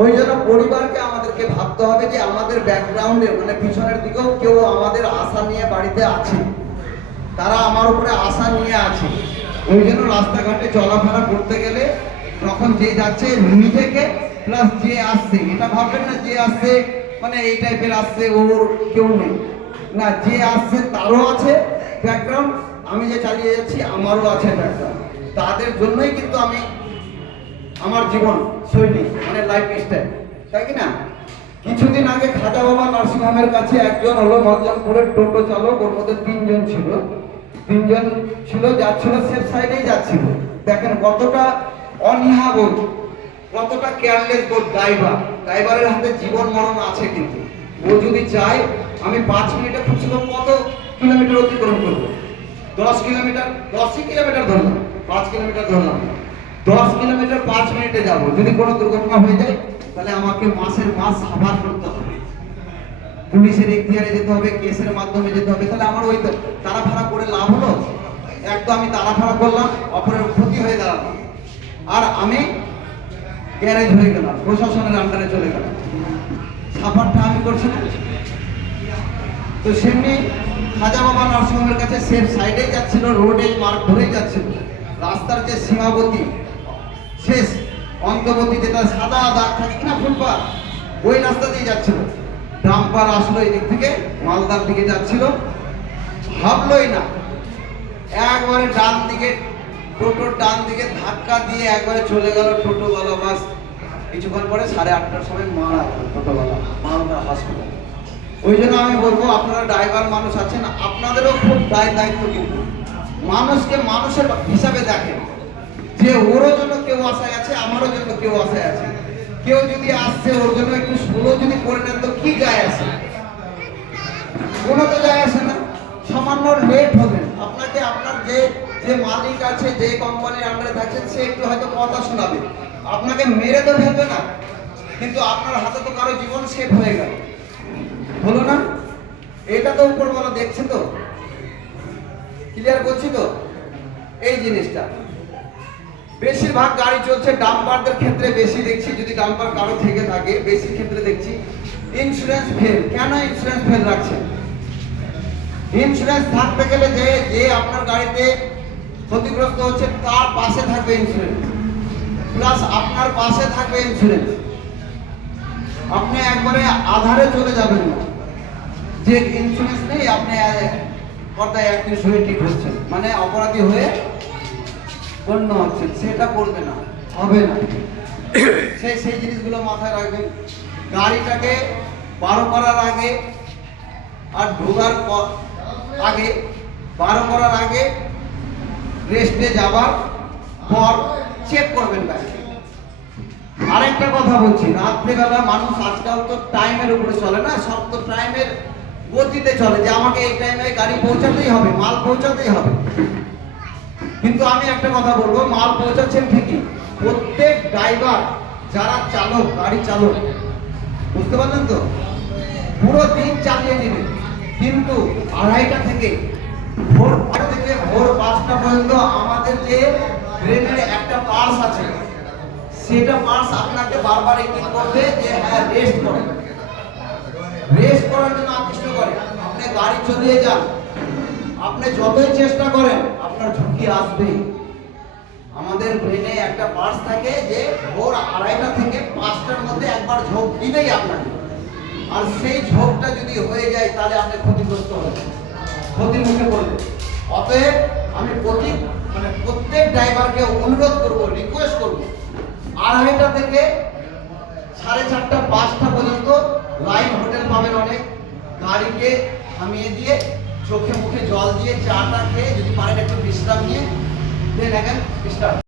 ওই জন্য পরিবারকে আমাদেরকে ভাবতে হবে যে আমাদের ব্যাকগ্রাউন্ডে মানে পিছনের দিকেও কেউ আমাদের আশা নিয়ে বাড়িতে আছে, তারা আমার উপরে আশা নিয়ে আছে। ওই জন্য রাস্তাঘাটে চলাফেরা করতে গেলে তখন যে যাচ্ছে নিজেকে প্লাস যে আসছে, এটা ভাববেন না যে আসছে মানে এই টাইপের আসছে ওর কেউ নেই, না যে আসছে তারও আছে ব্যাকগ্রাউন্ড, আমি যে চালিয়ে যাচ্ছি আমারও আছে ব্যাকগ্রাউন্ড। তাদের জন্যই কিন্তু আমি আমার জীবন শৈলী মানে লাইফ স্টাইল, তাই কি না? কিছুদিন আগে খাজা বাবা নার্সিংহোমের কাছে একজন হলো মজ্জামপুরের টোটো চালক, ওর মধ্যে তিনজন ছিল যাচ্ছিল সেফ সাইডেই যাচ্ছিল। দেখেন কতটা অনীহা বোধ, কতটা কেয়ারলেস বোধ ড্রাইভারের হাতে জীবন মরণ আছে। কিন্তু ও যদি চায় আমি 5 মিনিটে খুব কত কিলোমিটার অতিক্রম করবো, 10 কিলোমিটার, 10 কিলোমিটার ধরলাম, 5 কিলোমিটার ধরলাম, 10 কিলোমিটার 5 মিনিটে যাবো। যদি কোনো দুর্ঘটনা হয়ে যায় তাহলে আমাকে মাসের মাস সাফার করতে হবে, পুলিশের এখতিয়ারে যেতে হবে, কেসের মাধ্যমে যেতে হবে। তাহলে আমার ওই তারা ভাড়া করে লাভ হলো? এক তো আমি তারা ভাড়া করলাম, অপরের ক্ষতি হয়ে দাঁড়ালো, আর আমি গ্যারেজ হয়ে গেলাম, প্রশাসনের আন্ডারে চলে গেলাম, সাফারটা আমি করছি না। তো সেমনি খাজা বাবা নার্সিংহোমের কাছে সেফ সাইডেই যাচ্ছিল, রোডে মার্ক ধরেই যাচ্ছিল, রাস্তার যে সীমাবতী শেষ অন্তবতী যেটা সাদা দাগ থাকে কিনা ফুটপাথ, ওই রাস্তা দিয়ে যাচ্ছিল। ডাম্পার আসলো এই দিক থেকে মালদার দিকে যাচ্ছিল, ভাবলই না, একবারে ডান দিকে টোটোর ডান দিকে ধাক্কা দিয়ে একবারে চলে গেল টোটোওয়ালা। বাস কিছুক্ষণ পরে 8:30টার সময় মারা গেল টোটোওয়ালা মালদা হসপিটাল। ওই জন্য আমি বলবো আপনারা ড্রাইভার মানুষ আছেন, আপনাদেরও খুব দায়িত্ব, কিন্তু মানুষকে মানুষের হিসাবে দেখেন যে ওরও জন্য কেউ আশায় আছে, আমারও জন্য কেউ আশায় আছে। কেউ যদি আসছে ওর জন্য একটু স্লো যদি করে নেন তো কি যায় আসে? কোনো তো যায় আসে না। সামান্য লেট হবেন, আপনাকে আপনার যে যে মালিক আছে, যে কোম্পানির আন্ডারে থাকছেন, সে একটু হয়তো কথা শোনাবে, আপনাকে মেরে তো ফেলবে না, কিন্তু আপনার হাতে তো কারো জীবন সেভ হয়ে গেল, হলো না? এটা তো উপরওয়ালা দেখছে তো, ক্লিয়ার বলছি তো এই জিনিসটা। বেশিরভাগ গাড়ি চলছে ডাম্পারদের ক্ষেত্রে বেশি দেখছি, যদি ডাম্পার কারো থেকে থাকে বেশি ক্ষেত্রে দেখছি ইন্স্যুরেন্স ফেল। কেন ইন্স্যুরেন্স ফেল রাখছে? ইন্স্যুরেন্স থাকতে গেলে যে যে আপনার গাড়িতে ক্ষতিগ্রস্ত হচ্ছে তার পাশে থাকবে ইন্স্যুরেন্স, প্লাস আপনার পাশে থাকবে ইন্স্যুরেন্স। আপনি একবারে আধারে চলে যাবেন না, যে ইন্স্যুরেন্স নেই আপনি পর্দায় একদিন হয়ে ঠিক হচ্ছেন, মানে অপরাধী হয়ে গণ্য হচ্ছেন, সেটা করবে না, হবে না। সেই জিনিসগুলো মাথায় রাখবেন। গাড়িটাকে বারো করার আগে আর ঢোকার আগে, বারো করার আগে, রেস্টে যাবার পর চেক করবেন গাড়ি। আরেকটা কথা বলছি, রাত্রেবেলা মানুষ আজকাল তো টাইমের উপরে চলে না, সব তো টাইমের গতিতে চলে, যে আমাকে এই টাইমে গাড়ি পৌঁছাতেই হবে, মাল পৌঁছাতেই হবে। কিন্তু আমি একটা কথা বলবো, মাল পৌঁছাচ্ছেন ঠিকই, প্রত্যেক ড্রাইভার যারা চালক, গাড়ি চালক, বুঝতে পারলেন তো, পুরো দিন চালিয়ে নেবেন, কিন্তু 2:30টা থেকে ভোর 5টা পর্যন্ত আমাদের যে ব্রেনের একটা পালস আছে, সেটা পালস আপনাকে বারবার ইঙ্গিত করবে যে হ্যাঁ রেস্ট করুন। রেস্ট করার জন্য আকৃষ্ট করে। আপনি গাড়ি চালিয়ে যান, আপনি যতই চেষ্টা করেন আপনার ঝুঁকি আসবেই। আমাদের ব্রেনে একটা পার্টস থাকে যে ভোর 2:30টা থেকে 5টার মধ্যে একবার ঝোঁক দিবেই আপনাকে, আর সেই ঝোঁকটা যদি হয়ে যায় তাহলে আপনি ক্ষতিগ্রস্ত হবেন, ক্ষতির মুখে পড়বেন। অতএব আমি প্রত্যেক ড্রাইভারকে অনুরোধ করব, রিকোয়েস্ট করব, 2:30টা থেকে 4:30টা 5টা পর্যন্ত লাইন হোটেল পাবেন অনেক, গাড়িকে থামিয়ে দিয়ে চোখে মুখে জল দিয়ে চাটা খেয়ে যদি পারেন একটু বিশ্রাম নিয়ে দেন, স্টার্ট।